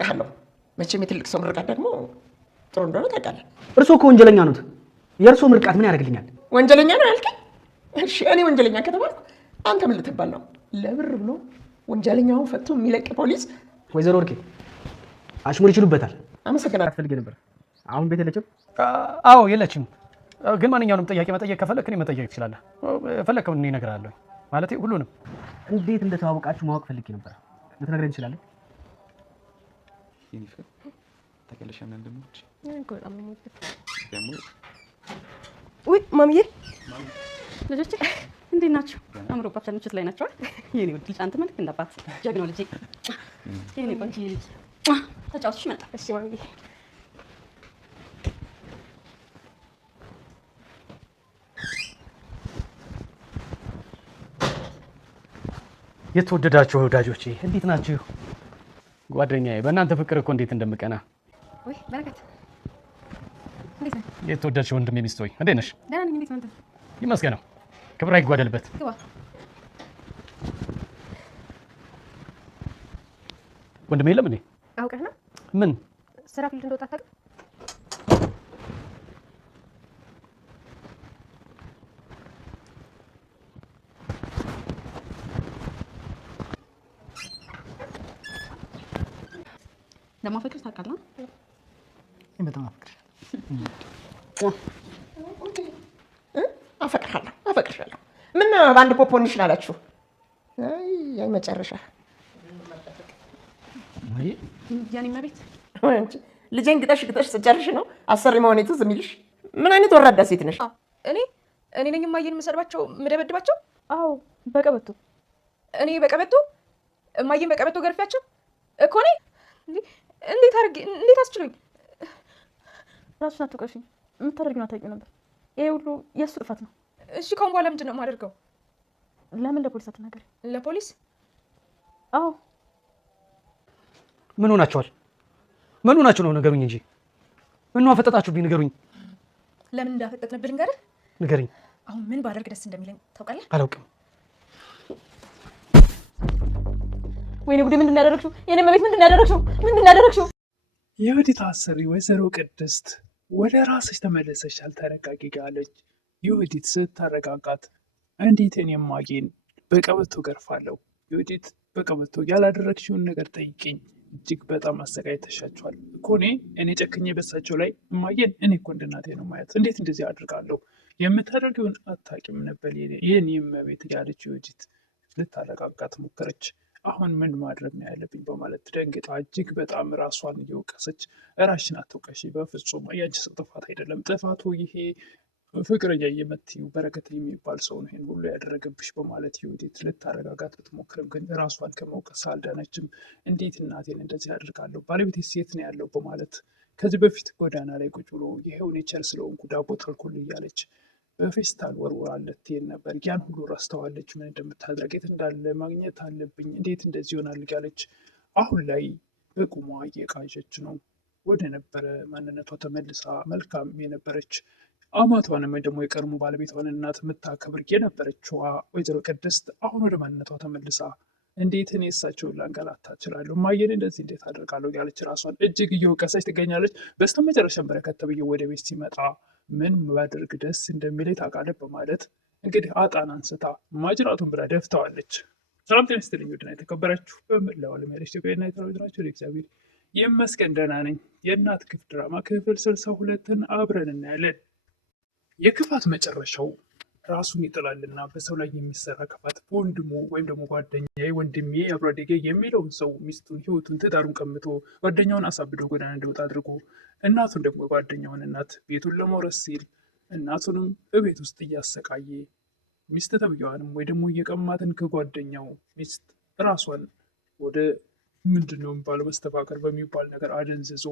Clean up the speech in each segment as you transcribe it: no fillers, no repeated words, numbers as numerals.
ቃለው መቼም የትልቅ ሰው ምርቃት ደግሞ ጥሩ እንደሆነ ታውቃለህ። እርስዎ እኮ ወንጀለኛ ኖት። የእርስዎ ምርቃት ምን ያደርግልኛል? ወንጀለኛ ነው ያልከኝ? እሺ እኔ ወንጀለኛ ከተባልኩ አንተ ምን ልትባል ነው? ለብር ብሎ ወንጀለኛውን ፈቶ የሚለቅ ፖሊስ? ወይዘሮ ወርቄ አሽሙር ይችሉበታል። አመሰግናለሁ። አትፈልግ ነበር። አሁን ቤት የለችም? አዎ የለችም። ግን ማንኛውንም ጥያቄ መጠየቅ ከፈለክ እኔ መጠየቅ ትችላለህ። ፈለከውን እኔ እነግርሃለሁ። ማለቴ ሁሉንም። እንዴት እንደተዋወቃችሁ ማወቅ ፈልጌ ነበር። ልትነግረኝ ትችላለህ? ውይ ማሚዬ፣ ልጆቼ እንዴት ናችሁ? አምሮባችሁ ምሽት ላይ ናቸው። የኔ ውድ ልጅ አንተ መልክ እንዳባት ጀግናው ልጅ የኔ ቆንጆ ልጅ ተጫውተሽ መጣ። እሺ ማሚዬ። የተወደዳችሁ ወዳጆቼ እንዴት ናችሁ? ጓደኛዬ በእናንተ ፍቅር እኮ እንዴት እንደምቀና። ወይ በረከት እንዴት ነህ? የተወደድሽ ወንድሜ ሚስት ሆይ እንዴት ነሽ? ደህና ነኝ። እንዴት ነው አንተ? ይመስገነው፣ ክብር አይጓደልበት። ግባ። ወንድሜ የለም እንዴ? አውቀህ ነው? ምን ስራ ፊልድ እንደወጣ ታውቅ? ለማፈቅር ታውቃለህ? በጣም አፈቅርሻለሁ። አፈቅርሻለሁ። ምን በአንድ ፖፖ እንሽላላችሁ? አይ መጨረሻ ያኔ መቤት ልጄን ግጠሽ ስጨርሽ ነው አሰሪ መሆኔ ትዝ የሚልሽ? ምን አይነት ወራዳ ሴት ነሽ? እኔ ነኝ እማዬን የምሰድባቸው የምደበድባቸው? አዎ በቀበቶ። እኔ በቀበቶ እማዬን በቀበቶ ገርፊያቸው እኮ እኔ እንዴት አስችሉኝ? ራስሽን አትውቀሽኝ። የምታደርጊውን አታውቂው ነበር። ይሄ ሁሉ የእሱ ጥፋት ነው። እሺ ከአሁን በኋላ ምንድን ነው የማደርገው? ለምን ለፖሊስ አትናገሪ? ለፖሊስ? አዎ። ምን ሆናችኋል? ምን ሆናችሁ ነው? ንገሩኝ እንጂ ምን አፈጠጣችሁብኝ? ንገሩኝ። ለምን እንዳፈጠጥንብህ ልንገርህ? ንገሩኝ። አሁን ምን ባደርግ ደስ እንደሚለኝ ታውቃለህ? አላውቅም። ወይኔ ጉዴ! ምንድን ነው ያደረግሽው? የኔ መቤት ምንድን ነው ያደረግሽው? ምንድን ነው ያደረግሽው? የወዲት አሰሪ ወይዘሮ ቅድስት ወደ ራስሽ ተመለሰሻል፣ ተረጋጊ አለች። የወዲት ስታረጋጋት እንዴት እኔ እማዬን በቀበቶ ገርፋለሁ? የወዲት በቀበቶ ያላደረግሽውን ነገር ጠይቂኝ። እጅግ በጣም አሰቃይተሻቸዋል እኮ። እኔ ጨክኜ በሳቸው ላይ እማዬን እኔ እኮ እንደ እናቴ ነው ማየት። እንዴት እንደዚህ አድርጋለሁ? የምታደርገውን አታውቂም ነበር ይህን የመቤት ያለች የወዲት ልታረጋጋት ሞከረች። አሁን ምን ማድረግ ነው ያለብኝ በማለት ደንግጣ እጅግ በጣም ራሷን እየወቀሰች፣ ራስሽን አትውቀሺ፣ በፍጹም ያንቺ ጥፋት አይደለም። ጥፋቱ ይሄ ፍቅረኛ የምትዩ በረከት የሚባል ሰው ነው ይሄን ሁሉ ያደረገብሽ በማለት የወዲት ልታረጋጋት ብትሞክርም ግን ራሷን ከመውቀስ አልዳነችም። እንዴት እናቴን እንደዚህ አድርጋለሁ? ባለቤቴ ሴት ነው ያለው በማለት ከዚህ በፊት ጎዳና ላይ ቁጭ ብሎ ይሄው ኔቸር ስለሆንኩ ዳቦ ተልኩል እያለች በፌስታል ወርውራለት ትሄድ ነበር። ያን ሁሉ ረስተዋለች። ምን እንደምታደርግ የት እንዳለ ማግኘት አለብኝ፣ እንዴት እንደዚህ ይሆናል እያለች አሁን ላይ በቁሟ እየቃዠች ነው። ወደ ነበረ ማንነቷ ተመልሳ መልካም የነበረች አማቷንም ደግሞ የቀድሞ ባለቤቷን እናት የምታከብር የነበረችዋ ወይዘሮ ቅድስት አሁን ወደ ማንነቷ ተመልሳ እንዴት እኔ እሳቸውን ላንገላታ እችላለሁ? እማዬን እንደዚህ እንዴት አደርጋለሁ? ያለች ራሷን እጅግ እየወቀሰች ትገኛለች። በስተመጨረሻም በረከት ተብዬው ወደ ቤት ሲመጣ ምን ባደርግ ደስ እንደሚለኝ ታውቃለህ? በማለት እንግዲህ አጣን አንስታ ማጅራቱን ብላ ደፍተዋለች። ሰላም ጤና ይስጥልኝ ውድና የተከበራችሁ በመላው ዓለም ያለች ኢትዮጵያውያንና ኤርትራውያን ናችሁ። እግዚአብሔር ይመስገን ደህና ነኝ። የእናት ክፍል ድራማ ክፍል 62ን አብረን እናያለን። የክፋት መጨረሻው ራሱን ይጥላልና በሰው ላይ የሚሰራ ክፋት በወንድሙ ወይም ደግሞ ጓደኛዬ፣ ወንድሜ፣ አብሮ አደጌ የሚለውን ሰው ሚስቱን፣ ህይወቱን፣ ትዳሩን ቀምቶ ጓደኛውን አሳብዶ ጎዳና እንዲወጣ አድርጎ እናቱን ደግሞ ጓደኛውን እናት ቤቱን ለመውረስ ሲል እናቱንም በቤት ውስጥ እያሰቃየ ሚስት ተብያዋንም ወይ ደግሞ እየቀማትን ከጓደኛው ሚስት ራሷን ወደ ምንድነው የሚባለው መስተፋቀር በሚባል ነገር አደንዝዞ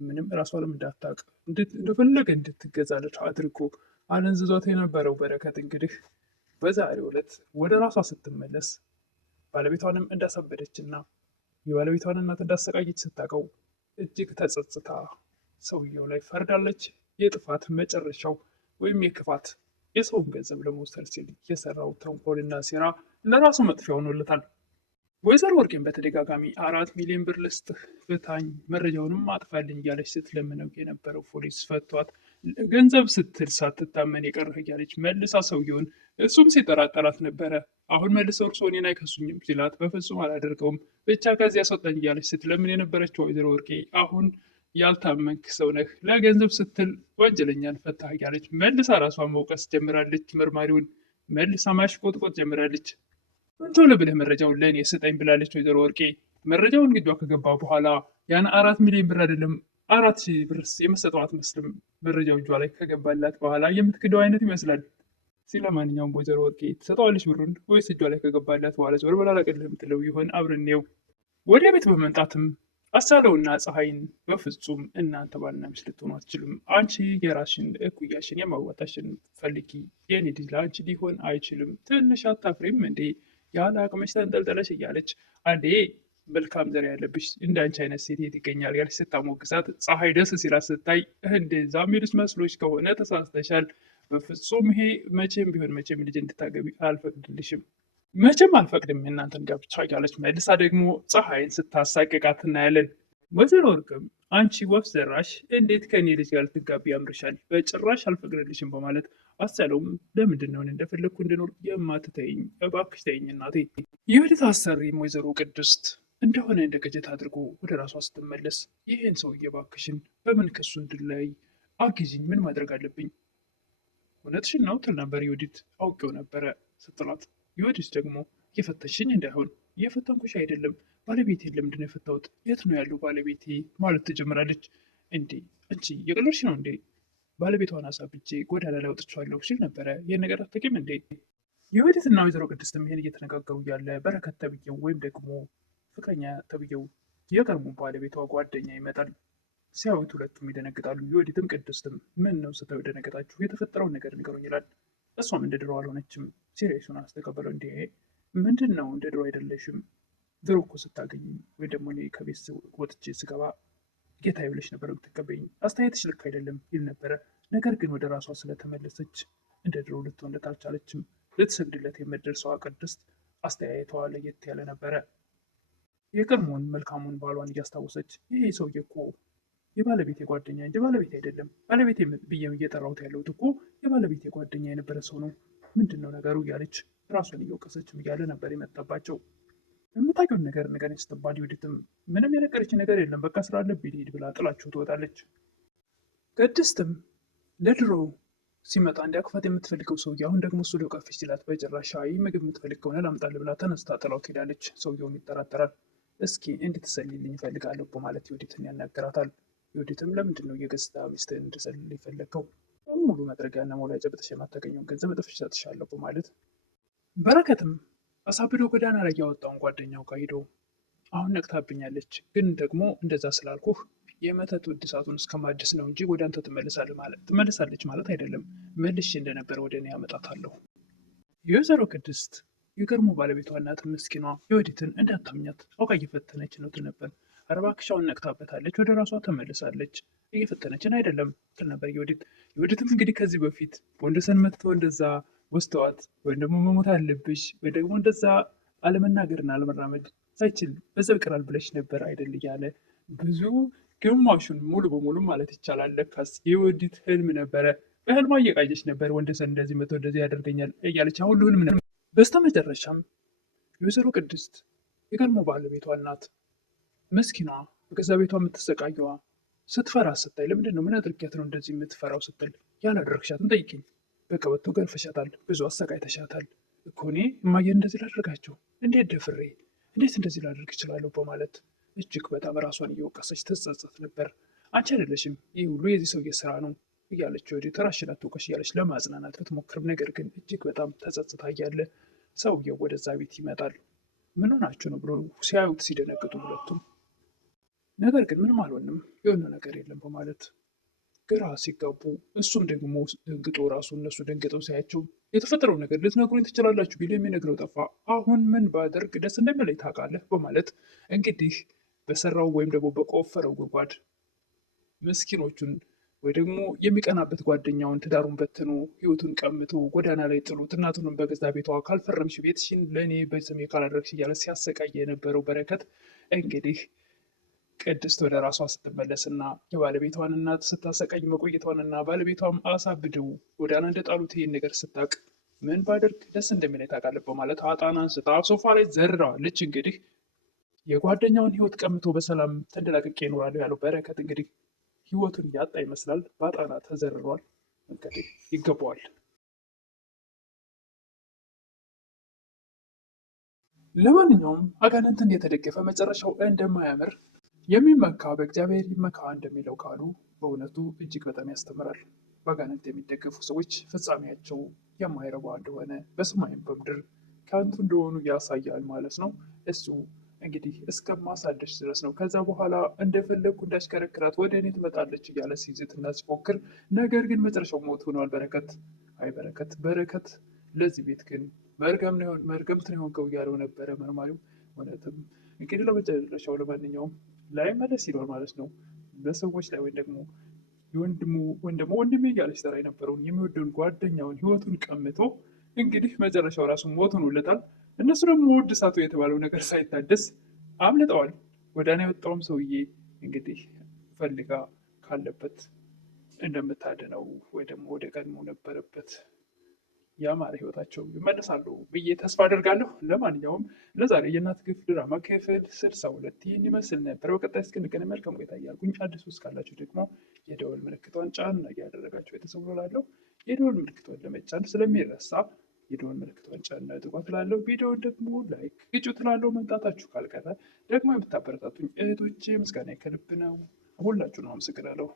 ምንም ራሷንም እንዳታውቅ እንደፈለገ እንድትገዛለች አድርጎ አደንዝዟት የነበረው በረከት እንግዲህ በዛሬው ዕለት ወደ ራሷ ስትመለስ ባለቤቷንም እንዳሳበደችና የባለቤቷን እናት እንዳሰቃየች ስታውቀው እጅግ ተጸጽታ ሰውየው ላይ ፈርዳለች። የጥፋት መጨረሻው ወይም የክፋት የሰውን ገንዘብ ለመውሰድ ሲል የሰራው ተንኮልና ሴራ ለራሱ መጥፊያ ሆኖለታል። ወይዘሮ ወርቄን በተደጋጋሚ 4 ሚሊዮን ብር ልስጥህ ፍታኝ፣ መረጃውንም አጥፋልኝ እያለች ስትለምነው የነበረው ፖሊስ ፈቷት። ገንዘብ ስትል ሳትታመን የቀረህ እያለች መልሳ ሰውየውን እሱም ሲጠራጠራት ነበረ። አሁን መልሰው እርስዎ እኔን አይከሱኝም ሲላት በፍጹም አላደርገውም ብቻ ከዚያ አስወጣኝ እያለች ስትለምን የነበረችው ወይዘሮ ወርቄ አሁን ያልታመንክ ሰው ነህ፣ ለገንዘብ ስትል ወንጀለኛን ፈታህ እያለች መልሳ ራሷን መውቀስ ጀምራለች። መርማሪውን መልሳ ማሽቆጥቆጥ ጀምራለች። ቶሎ ብለህ መረጃውን ለእኔ ስጠኝ ብላለች ወይዘሮ ወርቄ። መረጃውን ግዷ ከገባ በኋላ ያን 4 ሚሊዮን ብር አይደለም 4,000 ብር የመሰጠው አትመስልም። መረጃው እጇ ላይ ከገባላት በኋላ የምትክደው አይነት ይመስላል። ለማንኛውም ወይዘሮ ወርቄ ትሰጠዋለች ብሩን ወይስ እጇ ላይ ከገባላት በኋላ ዞር በላ ላቀልህ የምትለው ይሆን? አብረኔው ወደ ቤት በመምጣትም አሳለውና ፀሐይን በፍጹም እናንተ ባልና ሚስት ልትሆኑ አትችሉም። አንቺ የራስሽን እኩያሽን የማዋጣሽን ፈልጊ፣ የኔ ልጅ ለአንቺ ሊሆን አይችልም። ትንሽ አታፍሪም እንዴ? ያለ አቅምሽ ተንጠልጠለሽ እያለች አንዴ መልካም ዘር ያለብሽ እንደ አንቺ አይነት ሴት የት ይገኛል ያለች ስታሞግሳት፣ ፀሐይ ደስ ሲላት ስታይ እንደዛ ሚሉስ መስሎች ከሆነ ተሳስተሻል። በፍጹም ይሄ መቼም ቢሆን መቼም ልጅ እንድታገቢ አልፈቅድልሽም፣ መቼም አልፈቅድም የእናንተን ጋብቻ እያለች መልሳ ደግሞ ፀሐይን ስታሳቅቃት እናያለን። ወይዘሮ ወርቅም አንቺ ወፍ ዘራሽ እንዴት ከኔ ልጅ ጋር ልትጋቢ ያምርሻል? በጭራሽ አልፈቅድልሽም በማለት አሰለውም ለምንድን ነው እንደፈለግኩ እንድኖር የማትተይኝ? እባክሽ ተይኝ እናቴ። የወደት አሰሪም ወይዘሮ ቅድስት እንደሆነ እንደ ቅጀት አድርጎ ወደ ራሷ ስትመለስ ይህን ሰውዬ እባክሽን በምን ከሱ እንድለያይ አግዢኝ፣ ምን ማድረግ አለብኝ? እውነትሽን ነው ትል ነበር የወዲት። አውቄው ነበረ ስትላት፣ የወዲት ደግሞ እየፈተንሽኝ እንዳይሆን። እየፈተንኩሽ አይደለም፣ ባለቤቴን ለምንድን ነው የፈታሁት? የት ነው ያለው ባለቤቴ ማለት ትጀምራለች። እንዴ አንቺ የቀለድሽ ነው እንዴ? ባለቤቷን አሳብጄ ጎዳና ላይ አውጥቼዋለሁ ሲል ነበረ። ይህን ነገር አታውቂም እንዴ? የወዲትና ወይዘሮ ቅድስትም ይሄን እየተነጋገሩ ያለ በረከት ተብዬው ወይም ደግሞ ፍቅረኛ ተብዬው የቀድሞ ባለቤቷ ጓደኛ ይመጣል። ሲያዩት ሁለቱም ይደነግጣሉ። የወዲትም ቅድስትም ምን ነው ስተው የደነገጣችሁ? የተፈጠረውን ነገር ንገሩኝ ይላል። እሷም እንደ ድሮ አልሆነችም። ሲሪየሱን አስተቀበለው። እንዲ ምንድን ነው እንደ ድሮ አይደለሽም? ድሮ እኮ ስታገኝ ወይ ደግሞ እኔ ከቤት ወጥቼ ስገባ ጌታዬ ብለሽ ነበር የምትቀበይኝ፣ አስተያየትሽ ልክ አይደለም ይል ነበረ። ነገር ግን ወደ ራሷ ስለተመለሰች እንደ ድሮ ልትሆንለት አልቻለችም። ልትሰግድለት የምትደርሰዋ ቅድስት አስተያየቷ ለየት ያለ ነበረ። የቀድሞውን መልካሙን ባሏን እያስታወሰች ይሄ ሰውዬ እኮ የባለቤቴ ጓደኛ እንጂ ባለቤቴ አይደለም፣ ባለቤቴ ብዬ እየጠራሁት ያለሁት እኮ የባለቤቴ ጓደኛ የነበረ ሰው ነው፣ ምንድን ነው ነገሩ እያለች ራሷን እየወቀሰችም እያለ ነበር የመጣባቸው። የምታውቂውን ነገር ንገረኝ ስትባል ዩዲትም ምንም የነገረች ነገር የለም፣ በቃ ስራ አለብኝ ልሂድ ብላ ጥላችሁ ትወጣለች። ቅድስትም ለድሮ ሲመጣ እንዲያቅፋት የምትፈልገው ሰውዬ አሁን ደግሞ እሱ ሊቀፍሽ ሲላት በጭራሽ አይ ምግብ የምትፈልግ ከሆነ ላምጣልህ ብላ ተነስታ ጥላው ትሄዳለች። ሰውየውን ይጠራጠራል። እስኪ እንድትሰልልኝ ይፈልጋለሁ በማለት ዩዲትን ያናገራታል። ዩዲትም ለምንድን ነው የገጽታ ሚስትህን እንድሰልል የፈለግከው? ሙሉ መጥረጊያና ሞላ ጨብጠሽ የማታገኘውን ገንዘብ እጥፍ እሰጥሻለሁ በማለት በረከትም አሳብዶ ጎዳና ላይ ያወጣውን ጓደኛው ጋር ሄዶ አሁን ነቅታብኛለች፣ ግን ደግሞ እንደዛ ስላልኩህ የመተት እድሳቱን እስከማድስ ነው እንጂ ወደ አንተ ትመልሳለች ማለት አይደለም። መልሼ እንደነበረ ወደ እኔ ያመጣታለሁ። የወይዘሮ ቅድስት የቀድሞ ባለቤቷ እናት ምስኪኗ የወዲትን እንዳታምኛት አውቃ እየፈተነች ነው ትል ነበር። አረባክሻውን ነቅታበታለች፣ ወደ ራሷ ተመልሳለች። እየፈተነችን አይደለም ትል ነበር የወዲት። የወዲትም እንግዲህ ከዚህ በፊት ወንደሰን መጥተው እንደዛ ወስተዋት ወይም ደግሞ መሞት አለብሽ ወይ ደግሞ እንደዛ አለመናገርና አለመራመድ ሳይችል በዘብ ይቀራል ብለሽ ነበር አይደል እያለ ብዙ ግማሹን ሙሉ በሙሉ ማለት ይቻላል ለካስ የወዲት ህልም ነበረ። በህልሟ እየቃየች ነበር ወንደሰን እንደዚህ መጥቶ እንደዚህ ያደርገኛል እያለች ሁሉ ህልም ነበር። በስተመጨረሻም የወይዘሮ ቅድስት የቀድሞ ባለቤቷ እናት ምስኪኗ በገዛ ቤቷ የምትሰቃየዋ ስትፈራ ስታይ ለምንድን ነው ምን አድርጊያት ነው እንደዚህ የምትፈራው ስትል ያላደረግሻትን ጠይቂኝ፣ በቀበቶ ገርፈሻታል፣ ብዙ አሰቃይተሻታል እኮ እኔ እማዬን እንደዚህ ላደርጋቸው እንዴት ደፍሬ እንዴት እንደዚህ ላደርግ እችላለሁ በማለት እጅግ በጣም ራሷን እየወቀሰች ትጸጸት ነበር። አንቺ አይደለሽም ይህ ሁሉ የዚህ ሰውዬ ስራ ነው እያለች ወዲህ ተራሽን አትወቀሽ እያለች ለማጽናናት ብትሞክርም ነገር ግን እጅግ በጣም ተጸጽታ እያለ ሰውየው ወደዛ ቤት ይመጣል። ምን ሆናችሁ ነው ብሎ ሲያዩት ሲደነግጡ ሁለቱም፣ ነገር ግን ምንም አልሆንም የሆነ ነገር የለም በማለት ግራ ሲጋቡ እሱም ደግሞ ደንግጦ ራሱ እነሱ ደንግጠው ሲያያቸው የተፈጠረው ነገር ልትነግሩኝ ትችላላችሁ ቢል የሚነግረው ጠፋ። አሁን ምን ባደርግ ደስ እንደሚለኝ ታውቃለህ በማለት እንግዲህ በሰራው ወይም ደግሞ በቆፈረው ጉድጓድ ምስኪኖቹን ወይ ደግሞ የሚቀናበት ጓደኛውን ትዳሩን በትኖ ህይወቱን ቀምቶ ጎዳና ላይ ጥሎት እናቱንም በገዛ ቤቷ ካልፈረምሽ ቤትሽን ለእኔ በስሜ ካላደረግሽ እያለ ሲያሰቃይ የነበረው በረከት እንግዲህ ቅድስት ወደ ራሷ ስትመለስና የባለቤቷን እናት ስታሰቃኝ መቆየቷንና ባለቤቷም አሳብደው ጎዳና እንደጣሉት ይህን ነገር ስታቅ ምን ባደርግ ደስ እንደሚለኝ ታውቃለህ በማለት አጣና አንስታ ሶፋ ላይ ዘርረዋለች። እንግዲህ የጓደኛውን ህይወት ቀምቶ በሰላም ተንደላቅቄ እኖራለሁ ያለው በረከት እንግዲህ ህይወቱን ያጣ ይመስላል። በአጣና ተዘርሯል። እንግዲህ ይገባዋል። ለማንኛውም አጋንንትን የተደገፈ መጨረሻው እንደማያምር የሚመካ በእግዚአብሔር ይመካ እንደሚለው ቃሉ በእውነቱ እጅግ በጣም ያስተምራል። በአጋንንት የሚደገፉ ሰዎች ፍጻሜያቸው የማይረባ እንደሆነ በሰማይም በምድር ከንቱ እንደሆኑ ያሳያል ማለት ነው። እሱ እንግዲህ እስከማሳደሽ ድረስ ነው። ከዛ በኋላ እንደፈለግኩ እንዳሽከረክራት ወደ እኔ ትመጣለች እያለ ሲዝትና ሲፎክር፣ ነገር ግን መጨረሻው ሞት ሆነዋል። አይ በረከት ለዚህ ቤት ግን መርገምት ነው የሆንከው እያለው ነበረ መርማሪው። እውነትም እንግዲህ ለመጨረሻው ለማንኛውም ላይ መለስ ይሏል ማለት ነው። በሰዎች ላይ ወይም ደግሞ ወንድሜ እያለች ተራ የነበረውን የሚወደውን ጓደኛውን ህይወቱን ቀምቶ እንግዲህ መጨረሻው ራሱ ሞት ሆኖለታል። እነሱ ደግሞ ውድ እሳቱ የተባለው ነገር ሳይታደስ አምልጠዋል። ጎዳና የወጣውም ሰውዬ እንግዲህ ፈልጋ ካለበት እንደምታድነው ወይ ደግሞ ወደ ቀድሞ ነበረበት ያማረ ህይወታቸው ይመለሳሉ ብዬ ተስፋ አደርጋለሁ። ለማንኛውም ለዛሬ የእናት ግፍ ድራማ ክፍል 62 ይህን ይመስል ነበር። በቀጣይ እስክንገናኝ መልካም ቆይታ እያልኩኝ አዲስ ውስጥ ካላችሁ ደግሞ የደወል ምልክቷን ጫን እያደረጋችሁ ቤተሰብ ላለው የደወል ምልክቷን ለመጫን ስለሚረሳ የደወል ምልክቷን ጫን አድርጓት እላለሁ። ቪዲዮውን ደግሞ ላይክ ግጩ ትላለሁ። መምጣታችሁ ካልቀረ ደግሞ የምታበረታቱኝ እህቶቼ ምስጋና ከልብ ነው። ሁላችሁ ነው አመሰግናለሁ።